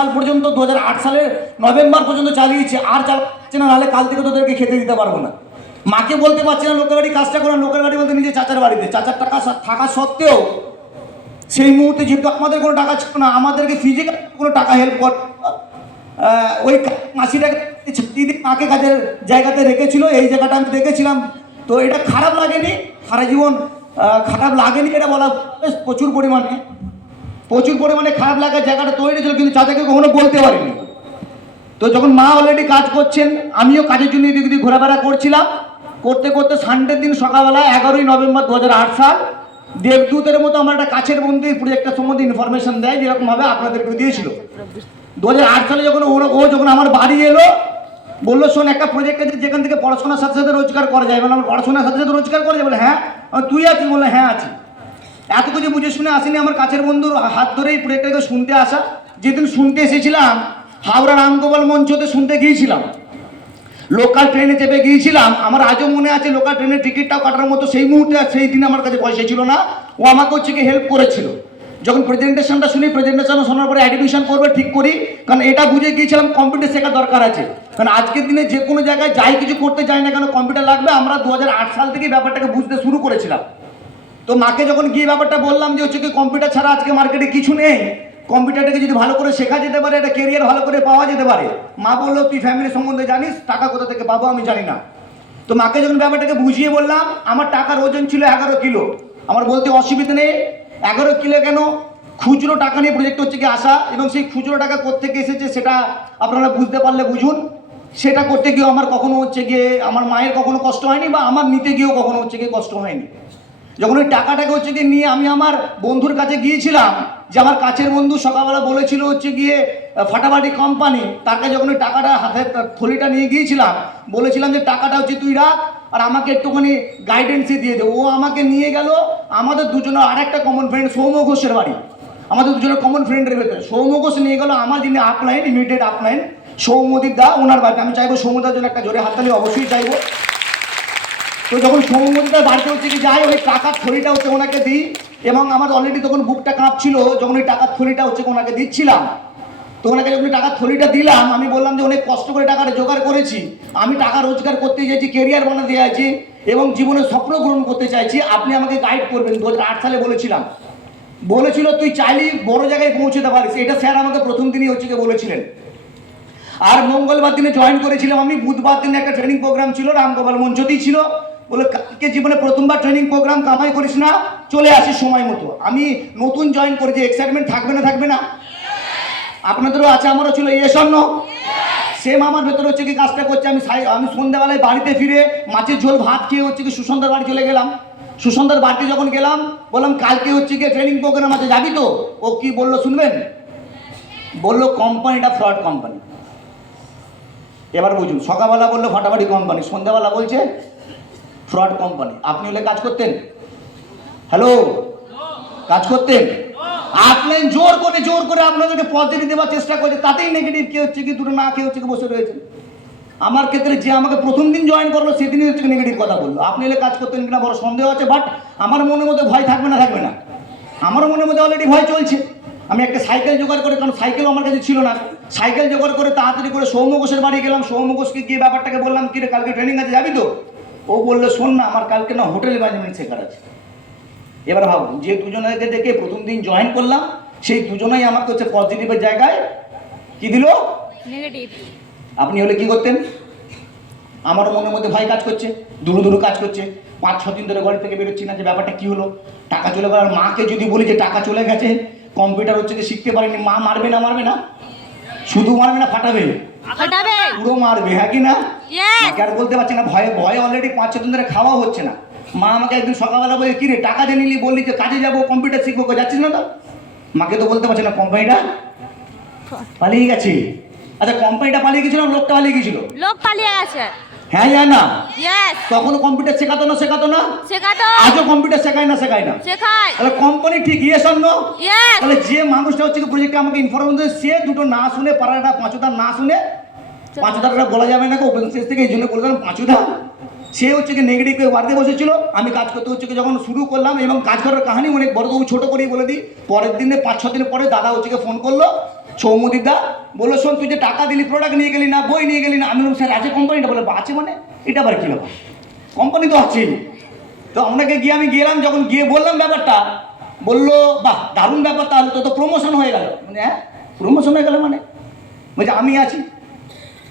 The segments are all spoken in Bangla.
সাল পর্যন্ত 2008 সালের নভেম্বর পর্যন্ত চালিয়েছে, আর চালাচ্ছে না, নাহলে কাল থেকে তোদেরকে খেতে দিতে পারবো না। মাকে বলতে পারছে না লোকের বাড়ি কাজটা করে, লোকের বাড়ি বলতে নিজে চাচার বাড়িতে, চাচার টাকা থাকা সত্ত্বেও সেই মুহূর্তে যেহেতু আমাদের কোনো টাকা ছিল না, আমাদেরকে ফিজিক্যাল কোনো টাকা হেল্প কর, ওই মাসিটাকে মাকে কাজের জায়গাতে রেখেছিল। এই জায়গাটা আমি দেখেছিলাম, তো এটা খারাপ লাগেনি, সারা জীবন খারাপ লাগেনি এটা বলা, প্রচুর পরিমাণে খারাপ লাগার জায়গাটা তৈরি ছিল, কিন্তু চাচাকে কখনো বলতে পারিনি। তো যখন মা অলরেডি কাজ করছেন, আমিও কাজের জন্য এদিক ওদিক ঘোরাফেরা করছিলাম, করতে করতে সানডের দিন সকালবেলা 11ই নভেম্বর 2008 সাল দেবদূতের মতো আমার একটা কাছের বন্ধু এই প্রজেক্টের সম্বন্ধে ইনফরমেশন দেয়, যেরকমভাবে আপনাদেরকে দিয়েছিল। 2008 সালে যখন ও যখন আমার বাড়ি এলো, বললো শোন একটা প্রজেক্ট আছে যেখান থেকে পড়াশোনার সাথে সাথে রোজগার করা যায়। মানে আমার পড়াশোনার সাথে সাথে রোজগার করা যায়? বলে হ্যাঁ। তুই আছিস? বলে হ্যাঁ আছি। এত কিছু বুঝে শুনে আসেনি, আমার কাছের বন্ধুর হাত ধরে এই প্রজেক্টটাকে শুনতে আসা। যেদিন শুনতে এসেছিলাম, হাওড়া রামগোপাল মঞ্চতে শুনতে গিয়েছিলাম, লোকাল ট্রেনে চেপে গিয়েছিলাম। আমার আজও মনে আছে লোকাল ট্রেনের টিকিটটাও কাটার মতো সেই মুহূর্তে, আর সেই দিন আমার কাছে পয়সা ছিল না। ও আমাকে হচ্ছে কি হেল্প করেছিল। যখন প্রেজেন্টেশনটা শুনি, প্রেজেন্টেশন শোনার পরে অ্যাডমিশন করবে ঠিক করি, কারণ এটা বুঝে গিয়েছিলাম কম্পিউটার শেখা দরকার আছে। কারণ আজকের দিনে যে কোনো জায়গায় যাই কিছু করতে চাই না কেন কম্পিউটার লাগবে। আমরা 2008 সাল থেকে ব্যাপারটাকে বুঝতে শুরু করেছিলাম। তো মাকে যখন গিয়ে ব্যাপারটা বললাম যে হচ্ছে কি কম্পিউটার ছাড়া আজকে মার্কেটে কিছু নেই, কম্পিউটারটাকে যদি ভালো করে শেখা যেতে পারে, একটা কেরিয়ার ভালো করে পাওয়া যেতে পারে। মা বললো তুই ফ্যামিলি সম্বন্ধে জানিস, টাকা কোথা থেকে পাবো আমি জানি না। তো মাকে যখন ব্যাপারটাকে বুঝিয়ে বললাম, আমার টাকার ওজন ছিল 11 কিলো। আমার বলতে অসুবিধা নেই, 11 কিলো কেন, খুচরো টাকা নিয়ে প্রজেক্ট হচ্ছে কি আসা, এবং সেই খুচরো টাকা কোত্থেকে এসেছে সেটা আপনারা বুঝতে পারলে বুঝুন। সেটা করতে গিয়েও আমার কখনো হচ্ছে গিয়ে আমার মায়ের কখনো কষ্ট হয়নি, বা আমার নিতে গিয়েও কখনো হচ্ছে গিয়ে কষ্ট হয়নি। যখন ওই টাকাটাকে হচ্ছে গিয়ে নিয়ে আমি আমার বন্ধুর কাছে গিয়েছিলাম, যে আমার কাছের বন্ধু সকালবেলা বলেছিল হচ্ছে গিয়ে ফাটাফাটি কোম্পানি, তার কাছে যখন ওই টাকাটা হাতের থলিটা নিয়ে গিয়েছিলাম, বলেছিলাম যে টাকাটা হচ্ছে তুই রাখ আর আমাকে একটুখানি গাইডেন্সই দিয়ে দে। ও আমাকে নিয়ে গেল আমাদের দুজনের আরেকটা কমন ফ্রেন্ড সৌম্য ঘোষের বাড়ি, আমাদের দুজনের কমন ফ্রেন্ডের ভেতরে সৌম্য ঘোষ নিয়ে গেল আমার যিনি আপলাইন, ইমিডিয়েট আপলাইন সৌম্যদীপ দা, ওনার বাড়িতে। আমি চাইবো সৌম্যদার জন্য একটা জোরে হাততালি অবশ্যই চাইবো। তো যখন সৌম্যদীপের বাড়িতে হচ্ছে কি যাই, ওই টাকার থলিটা হচ্ছে ওনাকে দিই, এবং আমার অলরেডি তখন বুকটা কাঁপছিল যখন ওই টাকার থলিটা হচ্ছে ওনাকে দিচ্ছিলাম। তো ওনাকে যখন টাকার থলিটা দিলাম, আমি বললাম যে অনেক কষ্ট করে টাকাটা জোগাড় করেছি, আমি টাকা রোজগার করতে চাইছি, কেরিয়ার বানাতে চাইছি, এবং জীবনের স্বপ্ন পূরণ করতে চাইছি, আপনি আমাকে গাইড করবেন। 2008 সালে বলেছিল তুই চাইলেই বড় জায়গায় পৌঁছতে পারিস, এটা স্যার আমাকে প্রথম দিনই হচ্ছে কি বলেছিলেন। আর মঙ্গলবার দিনে জয়েন করেছিলাম আমি, বুধবার দিনে একটা ট্রেনিং প্রোগ্রাম ছিল, রামগোপাল মঞ্চতেই ছিল। বলে কালকে জীবনে প্রথমবার ট্রেনিং প্রোগ্রাম, কামাই করিস না, চলে আসিস সময় মতো। আমি নতুন জয়েন করেছি, এক্সাইটমেন্ট থাকবে না? আপনাদেরও আছে, আমারও ছিল। সেম আমার ভেতরে হচ্ছে কি কাজটা করছে। আমি সন্ধ্যাবেলায় বাড়িতে ফিরে মাছের ঝোল ভাত খেয়ে হচ্ছে কি সুসন্ধার বাড়ি চলে গেলাম। সুসন্ধার বাড়িতে যখন গেলাম, বললাম কালকে হচ্ছে কি ট্রেনিং প্রোগ্রাম আছে, যাবি তো? ও কি বললো শুনবেন? বললো কোম্পানিটা ফ্রড কোম্পানি। এবার বুঝুন, সকালবেলা বললো ফাটাফাটি কোম্পানি, সন্ধ্যাবেলা বলছে ফ্রড কোম্পানি। আপনি হলে কাজ করতেন? হ্যালো, কাজ করতেন? আপনি জোর করে আপনাদেরকে পজিটিভ দেওয়ার চেষ্টা করছে, তাতেই নেগেটিভ কে হচ্ছে কি দুটো না খেয়ে হচ্ছে কি বসে রয়েছে। আমার ক্ষেত্রে যে আমাকে প্রথম দিন জয়েন করলো সেদিনই হচ্ছে নেগেটিভ কথা বললো। আপনি হলে কাজ করতেন কিনা বড় সন্দেহ আছে, বাট আমার মনের মধ্যে ভয় থাকবে না? আমার মনের মধ্যে অলরেডি ভয় চলছে। আমি একটা সাইকেল জোগাড় করে, কারণ সাইকেলও আমার কাছে ছিল না, সাইকেল জোগাড় করে তাড়াতাড়ি করে সৌম্য ঘোষের বাড়ি গেলাম। সৌম্য ঘোষকে গিয়ে ব্যাপারটাকে বললাম, কি রে কালকে ট্রেনিং আছে, যাবি তো? ও বললো শোন না, আমার কালকে না হোটেল ম্যানেজমেন্ট শেখার আছে। এবার ভাবুন, যে দুজনকে দেখে প্রথম দিন জয়েন করলাম, সেই দুজনেই আমাকে হচ্ছে পজিটিভের জায়গায় কি দিল? নেগেটিভ। আপনি হলে কি করতেন? আমার মনের মধ্যে ভয় কাজ করছে, দুরু কাজ করছে। 5-6 দিন ধরে ঘর থেকে বেরোচ্ছি না, যে ব্যাপারটা কি হলো, টাকা চলে গেল। মাকে যদি বলি যে টাকা চলে গেছে, কম্পিউটার হচ্ছে যে শিখতে পারিনি, মা মারবে না? শুধু মারবে না, ফাটাবে পুরো মারবে, হ্যাঁ কি না? আর বলতে পারছি না, ভয়ে অলরেডি 5-6 দিন ধরে খাওয়া হচ্ছে না। মা আমাকে একদিন সকালবেলা বলে, কি রে টাকা দিয়ে নিলি, বললি যে কাজে যাবো, কম্পিউটার শিখবো, যাচ্ছিস না তো? মাকে তো বলতে পারছি না, কোম্পানিটা পালিয়ে গেছে। আচ্ছা, কোম্পানিটা পালিয়ে গেছিল, লোকটা পালিয়ে গেছিল? লোক পালিয়ে গেছে। হ্যাঁ জান না? তখনও কম্পিউটার শেখাতো না? আজও কম্পিউটার শেখায় না? তাহলে কোম্পানি ঠিক? Yes or no? তাহলে যে মানুষটা হচ্ছে প্রজেক্টে আমাকে ইনফরমেশন দিচ্ছে, সে দুটো না শুনে, পাড়াটা পাঁচুদা না শুনে, পাঁচুদাটা বলা যাবে না ওপেন স্টেজ থেকে, এই জন্য বললাম পাঁচুদা, সে হচ্ছে কি নেগেটিভ বাড়িতে বসেছিল। আমি কাজ করতে হচ্ছে কি যখন শুরু করলাম, এবং কাজ করার কাহিনী অনেক বড়, ছোট করেই বলে দিই। পরের দিনে 5-6 দিন পরে দাদা হচ্ছে ফোন করলো, সৌমদীপদা বললো, শোন তুই যে টাকা দিলি, প্রোডাক্ট নিয়ে গেলি না, বই নিয়ে গেলি না। আমি বললাম, স্যার আছে কোম্পানিটা? বলে, আছে মানে এটা আবার কী ব্যাপার, কোম্পানি তো আছেই। তো আপনাকে গিয়ে আমি গেলাম, যখন গিয়ে বললাম ব্যাপারটা, বললো বাহ দারুণ ব্যাপার, তাহলে তো প্রমোশন হয়ে গেল। মানে হ্যাঁ, প্রমোশন হয়ে গেল মানে? বলছে আমি আছি।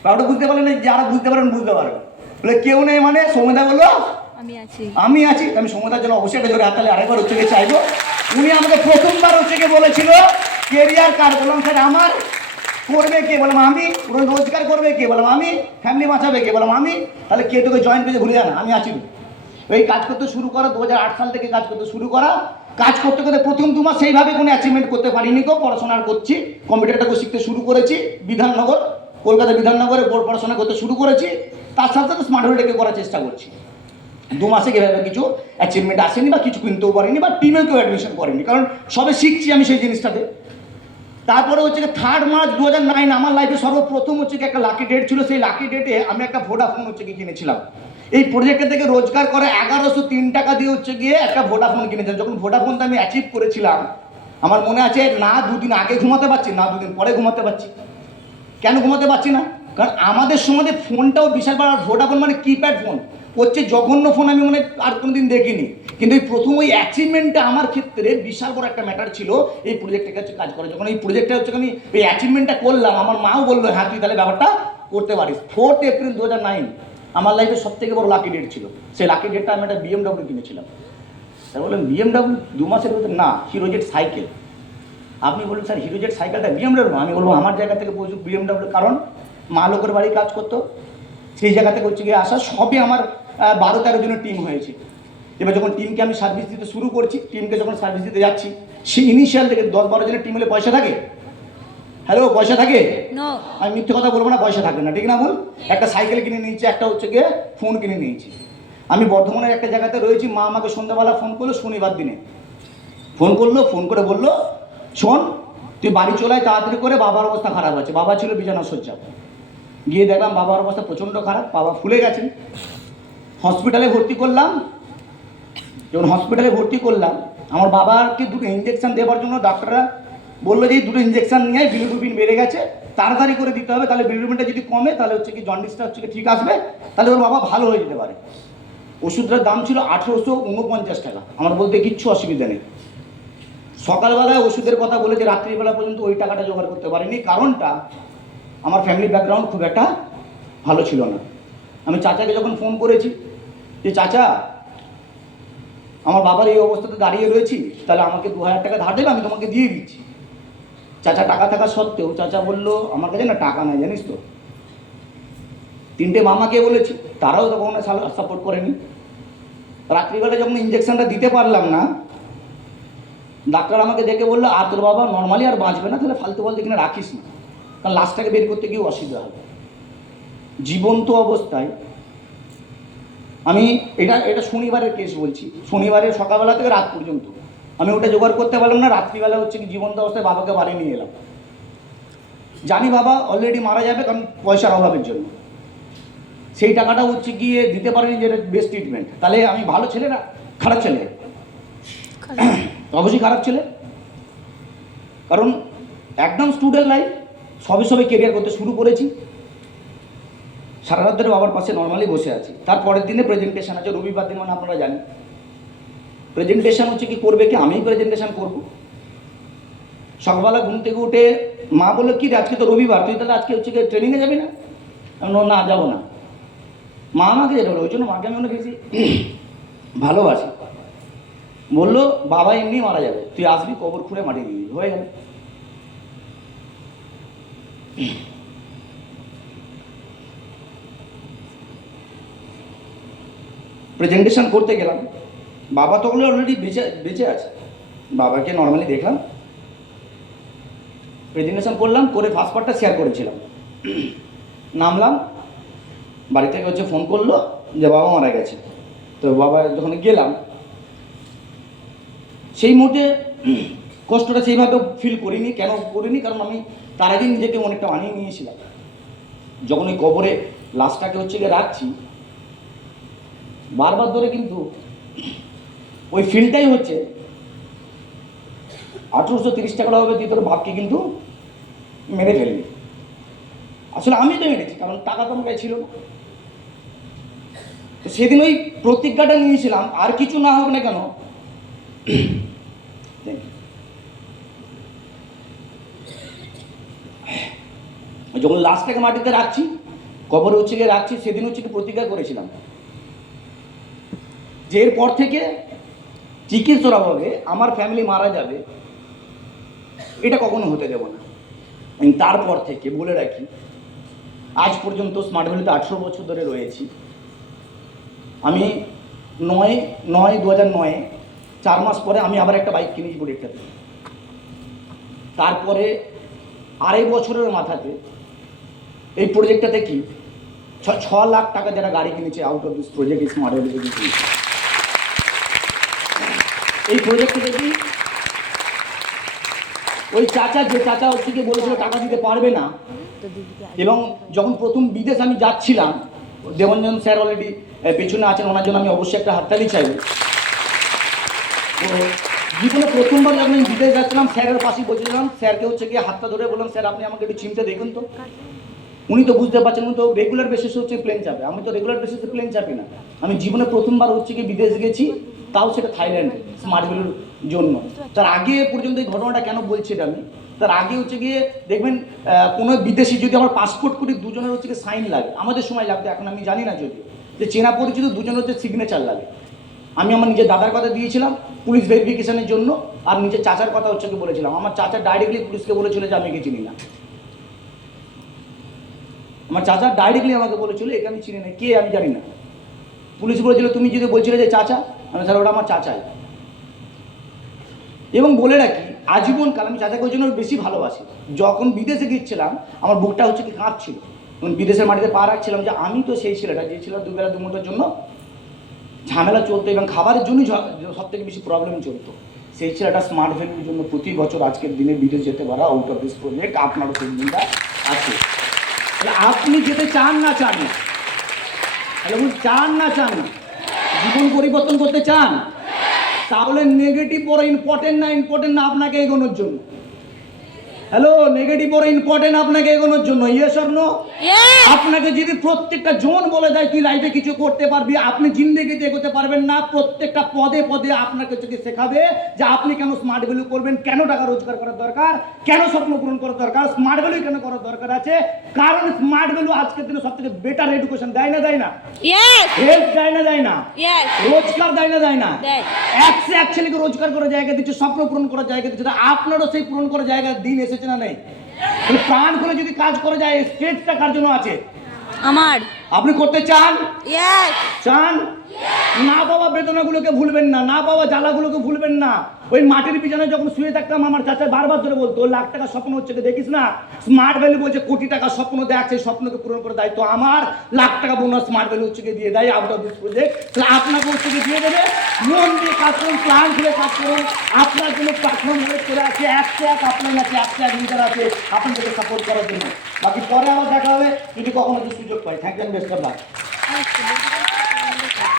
ব্যাপারটা বুঝতে পারলেন? যারা বুঝতে পারেন বুঝতে পারবেন। বলে কেউ নেই মানে? সৌম্যদা বললো আমি আছি। আমি সৌম্যদার জন্য অবশ্যই একটা জোরে হাততালি আরেকবার হচ্ছে গিয়ে চাইবো। উনি আমাকে প্রথমবার হচ্ছে গিয়ে বলেছিল কেরিয়ার কার। বললাম স্যার আমার, করবে কে? বললাম আমি। রোজগার করবে কে? বললাম আমি। ফ্যামিলি বাঁচাবে কে? বললাম আমি। তাহলে কে তোকে জয়েন করে ভুলে যান? আমি আছি। এই কাজ করতে শুরু করা 2008 সাল থেকে কাজ করতে শুরু করা। কাজ করতে করতে প্রথম 2 মাস সেইভাবে কোনো অ্যাচিভমেন্ট করতে পারিনি। পড়াশোনা করছি, কম্পিউটারটাকে শিখতে শুরু করেছি বিধাননগর, কলকাতা বিধাননগরে পড়াশোনা করতে শুরু করেছি। তার সাথে সাথে স্মার্ট হোল্ডেকে করার চেষ্টা করছি। 2 মাসে এভাবে কিছু অ্যাচিভমেন্ট আসেনি বা কিছু কিনতেও পারিনি বা টিমেও কেউ অ্যাডমিশন করেনি, কারণ সবে শিখছি আমি সেই জিনিসটাতে। তারপরে হচ্ছে 3 মার্চ 2009 আমার লাইফে সর্বপ্রথম হচ্ছে একটা লাকি ডেট ছিল। সেই লাকি ডেটে আমি একটা ভোডাফোন হচ্ছে কিনেছিলাম। এই প্রজেক্টটা থেকে রোজগার করে 1103 টাকা দিয়ে হচ্ছে গিয়ে একটা ভোডাফোন কিনেছিলাম। যখন ভোডাফোনটা আমি অ্যাচিভ করেছিলাম, আমার মনে আছে না 2 দিন আগে ঘুমাতে পারছি, না 2 দিন পরে ঘুমাতে পারছি। কেন ঘুমাতে পারছি না? কারণ আমাদের সময় ফোনটাও বিশাল বড়। ভোডাফোন মানে কিপ্যাড ফোন, হচ্ছে জঘন্য ফোন, আমি মনে আর কোনোদিন দেখিনি। কিন্তু এই প্রথম ওই অ্যাচিভমেন্টটা আমার ক্ষেত্রে বিশাল বড় একটা ম্যাটার ছিল এই প্রজেক্টের কাছে কাজ করে। যখন এই প্রজেক্টটা হচ্ছে আমি এই অ্যাচিভমেন্টটা করলাম, আমার মাও বললো হ্যাঁ তুই তাহলে ব্যাপারটা করতে পারিস। 4 এপ্রিল 2009 আমার লাইফে সব থেকে বড় লাকি ডেট ছিল। সেই লাকি ডেটটা আমি একটা BMW কিনেছিলাম। স্যার বললেন BMW 2 মাসের ভিতরে? না, হিরোজেট সাইকেল। আপনি বললেন স্যার হিরোজেট সাইকেলটা BMW? আমি বলবো আমার জায়গা থেকে প্রচুর BMW, কারণ মা লোকের বাড়ি কাজ করতো, সেই জায়গা থেকে হচ্ছে গিয়ে আসা। সবই আমার 12-13 জনের টিম হয়েছে। এবার যখন টিমকে আমি সার্ভিস দিতে শুরু করছি, টিমকে যখন সার্ভিস দিতে যাচ্ছি, সেই ইনিশিয়াল থেকে 10-12 জনের টিম হলে পয়সা থাকে? হ্যালো, পয়সা থাকে? আমি মিথ্যে কথা বলবো না, পয়সা থাকে না, ঠিক না বল? একটা সাইকেল কিনে নিয়েছি, একটা হচ্ছে গিয়ে ফোন কিনে নিয়েছি। আমি বর্ধমানের একটা জায়গাতে রয়েছি, মা আমাকে সন্ধ্যাবেলা ফোন করলো, শনিবার দিনে ফোন করে বললো, শোন তুই বাড়ি চলে আয় তাড়াতাড়ি করে, বাবার অবস্থা খারাপ আছে। বাবা ছিল বিছানা শয্যা। গিয়ে দেখলাম বাবার অবস্থা প্রচণ্ড খারাপ, বাবা ফুলে গেছেন। হসপিটালে ভর্তি করলাম। যখন হসপিটালে ভর্তি করলাম, আমার বাবাকে 2টো ইঞ্জেকশন দেওয়ার জন্য ডাক্তাররা বললো যে এই 2টো ইঞ্জেকশন নিয়ে বিলিরুবিন বেড়ে গেছে, তাড়াতাড়ি করে দিতে হবে, তাহলে বিলিরুবিনটা যদি কমে তাহলে হচ্ছে কি জন্ডিসটা হচ্ছে কি ঠিক আসবে, তাহলে ওর বাবা ভালো হয়ে যেতে পারে। ওষুধটার দাম ছিল 1849 টাকা। আমার বলতে কিচ্ছু অসুবিধা নেই। সকালবেলায় ওষুধের কথা বলে যে রাত্রিবেলা পর্যন্ত ওই টাকাটা জোগাড় করতে পারিনি। কারণটা, আমার ফ্যামিলি ব্যাকগ্রাউন্ড খুব একটা ভালো ছিল না। আমি চাচাকে যখন ফোন করেছি যে চাচা আমার বাবার এই অবস্থাতে দাঁড়িয়ে রয়েছি, তাহলে আমাকে 2000 টাকা ধার দেবে, আমি তোমাকে দিয়ে দিচ্ছি। চাচা টাকা থাকা সত্ত্বেও চাচা বললো আমার কাছে না টাকা নাই, জানিস তো। 3টে মামাকে বলেছি, তারাও তখন সাপোর্ট করেনি। রাত্রিবেলা যখন ইঞ্জেকশনটা দিতে পারলাম না, ডাক্তার আমাকে দেখে বললো আর তোর বাবা নর্মালি আর বাঁচবে না, তাহলে ফালতু বলতে কিনা রাখিস না, কারণ লাশটাকে বের করতে গিয়েও অসুবিধা হবে। জীবন্ত অবস্থায় আমি এটা শনিবারের কেস বলছি, শনিবারের সকালবেলা থেকে রাত পর্যন্ত আমি ওটা জোগাড় করতে পারলাম না। রাত্রিবেলা হচ্ছে কি জীবন্ত অবস্থায় বাবাকে বাড়ি নিয়ে এলাম। জানি বাবা অলরেডি মারা যাবে, কারণ পয়সার অভাবের জন্য। সেই টাকাটা হচ্ছে গিয়ে দিতে পারিনি, যেটা বেস্ট ট্রিটমেন্ট। তাহলে আমি ভালো ছেলে না খারাপ ছেলে? অবশ্যই খারাপ ছেলে, কারণ একদম স্টুডেন্ট লাইফ, সবে কেরিয়ার করতে শুরু করেছি। সারা রাত ধরে বাবার পাশে নর্মালি বসে আছি। তারপরের দিনে প্রেজেন্টেশন আছে, রবিবার দিন মানে আপনারা জানেন। প্রেজেন্টেশন হচ্ছে কি করবে কি, আমিই প্রেজেন্টেশন করব। সকালবেলা ঘুম থেকে উঠে মা বললো কি রে আজকে তো রবিবার, তুই তাহলে আজকে হচ্ছে কি ট্রেনিংয়ে যাবি না? না যাবো না। মা আমাকে যেটা বলো, ওই জন্য মাকে আমি অনেক বেশি ভালোবাসি। বললো বাবা এমনি মারা যাবে, তুই আসবি কবর খুঁড়ে মাটি দিয়ে দিবি, হয়ে গেল। প্রেজেন্টেশন করতে গেলাম, বাবা তো অলরেডি বেঁচে আছে। বাবাকে নর্মালি দেখলাম, প্রেজেন্টেশন করলাম, করে ফার্স্ট পার্টটা শেয়ার করেছিলাম। নামলাম, বাড়ি থেকে হচ্ছে ফোন করলো যে বাবা মারা গেছে। তো বাবা যখন গেলাম, সেই মুহূর্তে কষ্টটা সেইভাবে ফিল করিনি। কেন করিনি? কারণ আমি তার আগে নিজেকে অনেকটা মানিয়ে নিয়েছিলাম। যখন ওই কবরে লাশটাকে হচ্ছে গিয়ে রাখছি, বারবার ধরে কিন্তু ওই ফিলটাই হচ্ছে 1830 টাকার হবে তুই তোর বাপকে কিন্তু মেরে ফেললি। আসলে আমি তো মেরেছি, কারণ টাকা তো আমার কাছে ছিল না। তো সেদিন ওই প্রতিজ্ঞাটা নিয়েছিলাম, আর কিছু না হোক না কেন, যখন লাশটাকে মাটিতে রাখছি, কবরে হচ্ছে গিয়ে রাখছি, সেদিন হচ্ছে কি প্রতিজ্ঞা করেছিলাম যে এরপর থেকে চিকিৎসার অভাবে আমার ফ্যামিলি মারা যাবে, এটা কখনো হতে দেব না। আমি তারপর থেকে বলে রাখি, আজ পর্যন্ত স্মার্ট ভ্যালিতে 18 বছর ধরে রয়েছি। আমি 9/9/2009 4 মাস পরে আমি আবার একটা বাইক কিনেছি বুলেটটাতে। তারপরে 2.5 বছরের মাথাতে এই প্রজেক্টটাতে কি 6 লাখ টাকা যারা গাড়ি কিনেছে out of this project smart ভ্যালিতে কিনেছি। এই প্রজেক্টটা কি ওই চাচা, যে চাচা হচ্ছে কি বলেছিল টাকা দিতে পারবে না, এবং যখন প্রথম বিদেশ আমি যাচ্ছিলাম, দেবঞ্জন স্যার অলরেডি পেছনে আছেন, ওনার জন্য আমি অবশ্যই একটা হাততালি চাই। তো জীবনে প্রথমবার যখন আমি বিদেশ যাচ্ছিলাম, স্যারের পাশেই বসেছিলাম, স্যারকে হচ্ছে গিয়ে হাতটা ধরে বললাম, স্যার আপনি আমাকে একটু চিনতে দেখুন তো। উনি তো বুঝতে পারছেন, উনি তো রেগুলার বেসিসে হচ্ছে প্লেন চাপে, আমি তো রেগুলার বেসিসে প্লেন চাপি না। আমি জীবনে প্রথমবার হচ্ছে কি বিদেশ গেছি, তাও সেটা থাইল্যান্ডে স্মার্ট ভ্যালির জন্য। তার আগে পর্যন্ত এই ঘটনাটা কেন বলছি আমি, তার আগে হচ্ছে গিয়ে দেখবেন কোনো বিদেশি যদি আমার পাসপোর্ট করি, দুজনের হচ্ছে গিয়ে সাইন লাগে, আমাদের সময় লাগতো, এখন আমি জানি না যদি, যে চেনা পরিচিত দুজনের হচ্ছে সিগনেচার লাগে। আমি আমার নিজের দাদার কথা দিয়েছিলাম পুলিশ ভেরিফিকেশনের জন্য, আর নিজের চাচার কথা হচ্ছে কি বলেছিলাম। আমার চাচা ডাইরেক্টলি পুলিশকে বলেছিল যে আমি একে চিনি না। আমার চাচা ডাইরেক্টলি আমাকে বলেছিল একে আমি চিনি না, কে আমি জানি না। পুলিশ বলেছিল তুমি যদি বলছিলে যে চাচা, আমি স্যার ওটা আমার চাচাই। এবং বলে রাখি, আজীবনকাল আমি চাচাকে ওই জন্য বেশি ভালোবাসি। যখন বিদেশে গিয়েছিলাম আমার বুকটা হচ্ছে কি কাঁপছিল, তখন বিদেশের মাটিতে পা রাখছিলাম, যে আমি তো সেই ছেলেটা যে ছিল দুবেলা দুমুঠোর জন্য ঝামেলা চলতো এবং খাবারের জন্যই সব থেকে বেশি প্রবলেম চলতো। সেই ছেলেটা স্মার্ট ভ্যালির জন্য প্রতি বছর আজকের দিনে বিদেশ যেতে পারা আউট অফ দিস প্রজেক্ট আপনারও সেই দিনটা আছে। আপনি যেতে চান না চান না, তাহলে চান না চান না, জীবন পরিবর্তন করতে চান, তাহলে নেগেটিভ বড় ইম্পর্টেন্ট না আপনাকে এগোনোর জন্য। হ্যালো, নেগেটিভ বড় ইম্পর্টেন্ট আপনাকে এগোনোর জন্য, ইয়েস অর নো? আপনাকে যদি প্রত্যেকটা জন বলে দেয় তুই লাইফে কিছু করতে পারবি, আপনি জিন্দেগিতে এগোতে পারবেন না। প্রত্যেকটা পদে পদে আপনাকে যদি শেখাবে যে আপনি কেন স্মার্ট ভ্যালু করবেন, কেন টাকা রোজগার করার দরকার, কেন স্বপ্ন পূরণ করার দরকার, স্মার্ট ভ্যালু কেন করার দরকার আছে। কারণ স্মার্ট ভ্যালু আজকের দিনে সবথেকে বেটার এডুকেশন দেয় না, হেল্প দেয় না, রোজগার দেয় না, এক ছেলেকে রোজগার করার জায়গা দিচ্ছে, স্বপ্ন পূরণ করার জায়গা দিচ্ছে। আপনারও সেই পূরণ করার জায়গার দিন এসেছে না নেই? প্রাণ করে যদি কাজ করে যায়, স্টেজটা কার জন্য আছে? আমার। আপনি করতে চান? চান না? বাবা বেদনাগুলোকে ভুলবেন না, না বাবা জ্বালাগুলোকে ভুলবেন না। ওই মাটির পিছনে যখন শুয়ে থাকতাম, আমার চাচা বারবার ধরে বলতো লাখ টাকা স্বপ্ন হচ্ছে, দেখিস না স্মার্ট ভ্যালু বলছে কোটি টাকা স্বপ্ন দেখ, সেই স্বপ্নকে পূরণ করে দায়িত্ব আমার। লাখ টাকা বোনাস স্মার্ট ভ্যালু হচ্ছে দিয়ে দেয় আউট অফ দিস প্রজেক্ট। তাহলে আপনাকে হচ্ছে দিয়ে দেবে। মন দিয়ে কাজ করুন, প্ল্যান করে কাজ করুন। আপনার জন্য প্ল্যাটফর্ম করে আছে, এক আপনার আছে, এক লিডার আছে আপনাদেরকে সাপোর্ট করার জন্য। বাকি পরে আবার দেখা হবে যদি কখনো সুযোগ পাই। Thank you, best of lakh.